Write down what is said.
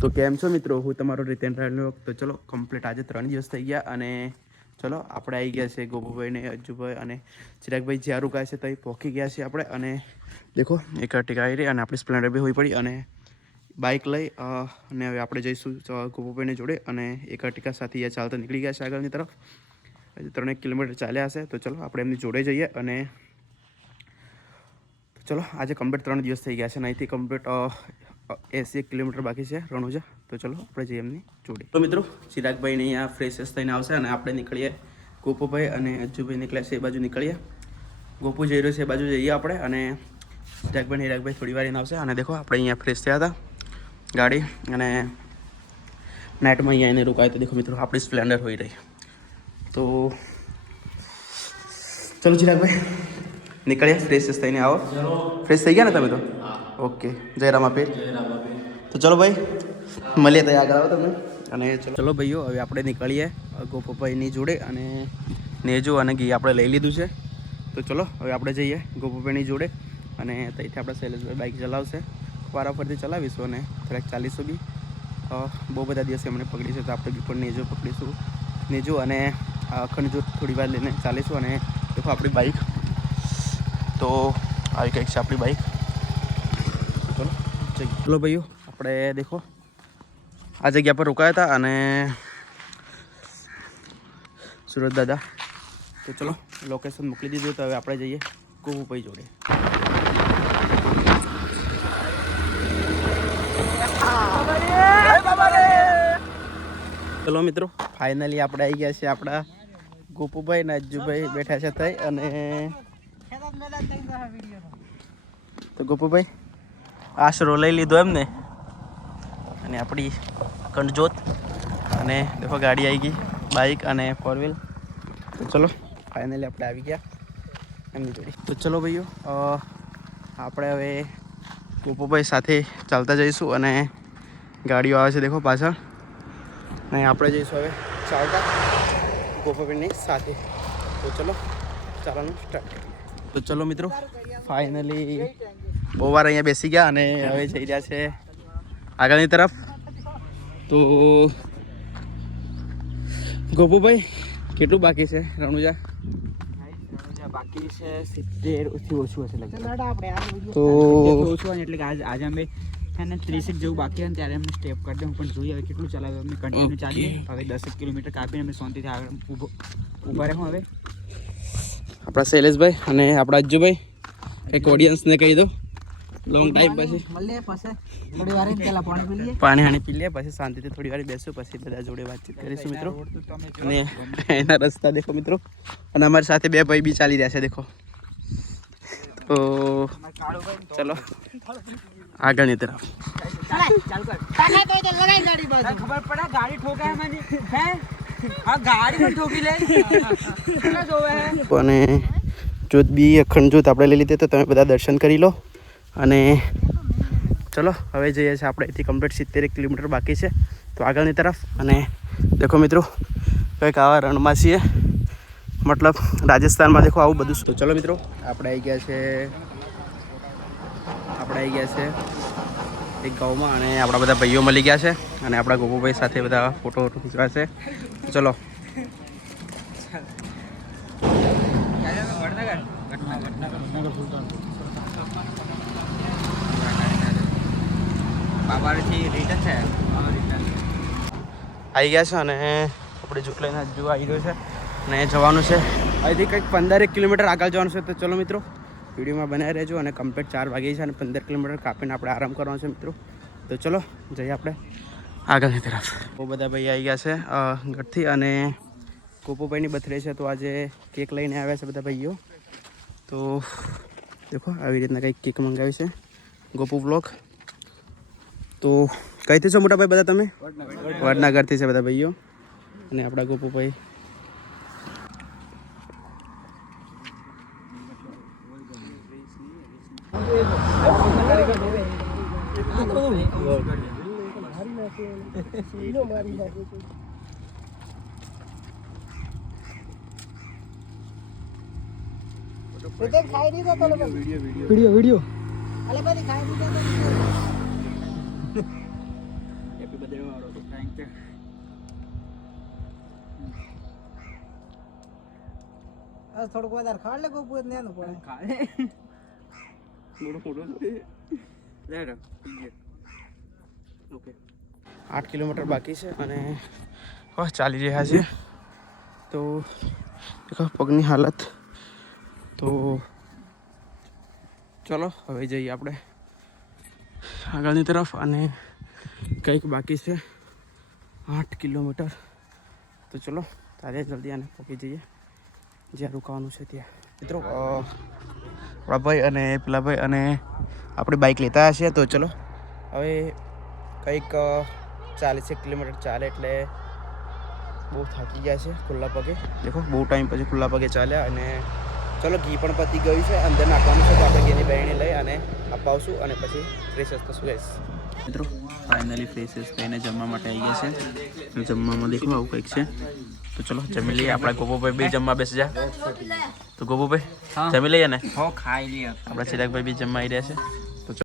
તો કેમ છો મિત્રો? હું તમારો રીતેન રાયનો તો ચલો કમ્પ્લીટ આજે ત્રણ દિવસ થઈ ગયા અને ચલો, આપણે આવી ગયા છે ગોપુભાઈ ને અજ્જુભાઈ અને ચિરાગભાઈ જ્યાં રોકાય છે ત્યાં પહોંચી ગયા છીએ આપણે. અને દેખો, એક ટીકા આવી રહી અને આપણી સ્પ્લેન્ડર બી હોઈ પડી અને બાઇક લઈ અને હવે આપણે જઈશું ગોપુભાઈને જોડે અને એક ટીકા સાથે ચાલતા નીકળી ગયા છે આગળની તરફ. હજી ત્રણેક કિલોમીટર ચાલ્યા હશે, તો ચલો, આપણે એમની જોડે જઈએ અને ચલો, આજે કમ્પ્લીટ ત્રણ દિવસ થઈ ગયા છે અને અહીંથી કમ્પ્લીટ એસી કિલોમીટર બાકી છે રણુજા. તો ચલો આપણે જઈએ એમની જોડે. તો મિત્રો ચિરાગભાઈને અહીંયા ફ્રેશેસ થઈને આવશે અને આપણે નીકળીએ ગોપુભાઈ અને અજ્જુભાઈ નીકળ્યા છે એ બાજુ નીકળીએ. ગોપુ જઈ રહ્યો છે એ બાજુ જઈએ આપણે અને ચિરાગભાઈ હિરાગભાઈ થોડી વાર એને આવશે. અને દેખો આપણે અહીંયા ફ્રેશ થયા હતા. ગાડી અને નાઇટમાં અહીંયા એને રોકાય તો દેખો મિત્રો આપણી સ્પ્લેન્ડર હોઈ રહી. તો ચલો ચિરાગભાઈ નીકળ્યા ફ્રેશ થઈને આવો. ફ્રેશ થઈ ગયા ને તમે તો? ઓકે. જય રામાપીર તો ચલો ભાઈ, મળીએ ત્યાં આગળ, આવો તમે અને ચલો. ભાઈઓ, હવે આપણે નીકળીએ ગોપુભાઈની જોડે અને નેજો અને ઘી આપણે લઈ લીધું છે. તો ચલો, હવે આપણે જઈએ ગોપુભાઈની જોડે. અને ત્યાંથી આપણે શૈલેષભાઈ બાઇક ચલાવશે. વારાફરથી ચલાવીશું અને થોડાક ચાલીશું બી. બહુ બધા દિવસે અમને પકડી છે, તો આપણે બી પણ નેજો પકડીશું. નેજો અને અખંડ જો થોડી વાર લઈને ચાલીશું અને દેખો આપણી બાઇક તો આવી કંઈક છે આપણી બાઇક જઈએ ચલો ભાઈઓ, આપણે દેખો. આ જગ્યા પર રોકાયા હતા અને સુરત દાદા. તો ચલો લોકેશન મોકલી દીધું તો હવે આપણે જઈએ કુબુભાઈ જોડે. ચલો મિત્રો ફાઇનલી આપણે આવી ગયા છે આપણા ગોપુભાઈ ને અજ્જુભાઈ બેઠા છે થઈ અને તો ગોપુભાઈ આશરો લઈ લીધો એમને. અને આપણી કંડજોત અને દેખો ગાડી આવી ગઈ બાઇક અને ફોર વ્હીલ તો ચલો ફાઇનલી આપણે આવી ગયા એમની જોડી. તો ચલો ભાઈઓ આપણે હવે ગોપુભાઈ સાથે ચાલતા જઈશું અને ગાડીઓ આવે છે દેખો પાછળ. અને આપણે જઈશું હવે ચાલતા ગોપુભાઈની સાથે. તો ચલો, ચાલવાનું સ્ટાર્ટ તો ચલો મિત્રો ફાઇનલી બહુ વાર અહીંયા બેસી ગયા અને હવે જઈ રહ્યા છે આગળની તરફ. તો ગોપુભાઈ કેટલું બાકી છે રણુજા? બાકી છે સિત્તેરથી ઓછું હશે તો ઓછું હોય એટલે કે આજે આજે અમે છે ને ત્રીસેક જેવું બાકી હોય ત્યારે અમે સ્ટેપ કરી દઉં. પણ જોઈએ હવે કેટલું ચલાવ્યું અમે કન્ટિન્યુ ચાલીએ. હવે દસેક કિલોમીટર કાપીને અમે શાંતિથી આગળ ઊભા રહે હવે. આપણા શૈલેષભાઈ અને આપણા અજ્જુભાઈ. એક ઓડિયન્સને કહી દો લોંગ ટાઈમ પછી. મળીએ પછી થોડી વાર પેલા પાણી પી લઈએ. પાણી હાણી પી લે પછી શાંતિથી થોડી વાર બેસું પછી બધા જોડે વાતચીત કરીશું મિત્રો. અને એના રસ્તા દેખો મિત્રો. અને અમારી સાથે બે ભાઈ બી ચાલી રહ્યા છે દેખો. તો ચલો આગળની તરફ. ખબર પડે ગાડી ઠોકાય મારી હે? આ ગાડી ઠોકી લે. કેટલા જોવે હે? અને જોત બી અખંડ જોત આપણે લઈ લીધી તો તમે બધા દર્શન કરી લો. અને ચલો હવે જઈએ છીએ આપણે અહીંથી કમ્પ્લીટ સિત્તેર કિલોમીટર બાકી છે તો આગળની તરફ અને દેખો મિત્રો કંઈક આવા રણમાં છીએ મતલબ રાજસ્થાનમાં દેખો આવું બધું તો ચલો મિત્રો આપણે આવી ગયા છે આપણે આવી ગયા છે એક ગામમાં અને આપણા બધા ભાઈઓ મળી ગયા છે અને આપણા ગોપુભાઈ સાથે બધા ફોટો ખીચવા છે ચલો બાબાથી રિટર્ન છે. આવી ગયા છે અને આપણે જુકલાઈના જોવા આવી ગયો છે અને જવાનું છે. અહીંથી કંઈક પંદરેક કિલોમીટર આગળ જવાનું છે. તો ચલો મિત્રો, વિડીયોમાં બનાવી રહેજો અને કમ્પ્લીટ ચાર વાગે છે અને પંદર કિલોમીટર કાપીને આપણે આરામ કરવાનો છે મિત્રો. તો ચલો, જઈએ આપણે આગળની તરફ. બહુ બધા ભાઈ આવી ગયા છે ઘરથી અને ગોપુભાઈની બર્થડે છે. તો આજે કેક લઈને આવ્યા છે બધા ભાઈઓ. તો, દેખો, આવી રીતના કંઈક કેક મંગાવી છે. ગોપુ બ્લોગ તો કઈથી છો મોટા ભાઈ બધા તમે? વડનગરથી છે બધા ભાઈઓ. અને આપણા ગોપુભાઈ વિડિયો વિડિયો. અલે બધી ખાઈ દીધા થેન્ક યુ થોડુંક વધારે ખાડ લે કોઈ ને એનું પડે ખાડે મોટો મોટો લેડો ઓકે. આઠ કિલોમીટર બાકી છે અને બસ ચાલી રહ્યા છે તો દેખો પગની હાલત. તો ચલો હવે જઈએ આપણે આગળની તરફ અને કંઈક બાકી છે. આઠ કિલોમીટર. તો ચલો, તારે જલ્દી આને પહોંચી જઈએ. જ્યાં રોકાવાનું છે ત્યાં. મિત્રો ભાઈ અને ભાઈ અને આપણે બાઇક લેતા હશે, તો ચલો. હવે કંઈક ચાલીસેક કિલોમીટર ચાલે એટલે બહુ થાકી ગયા છે ખુલ્લા પગે. દેખો, બહુ ટાઈમ પછી ખુલ્લા પગે ચાલ્યા અને ચલો, ઘી પણ પતી ગયું છે. અંદર નાખવાનું છે તો આપણે ઘીની બહેણી લઈ અને અપાવશું અને પછી ફ્રેશ થશું ગઈશ મિત્રો ફાઇનલી ફ્રેશેસ થઈને જમવા માટે આવી ગયા છે. જમવામાં દેખો આવું કંઈક છે. તો ચલો જમી લઈએ. આપણા ગોપુભાઈ બી જમવા બેસી જા. તો ગોપુભાઈ જમી લઈએ ને? હો ખાઈ લઈએ. આપણા ચિરાગભાઈ બી જમવા આવી રહ્યા છે.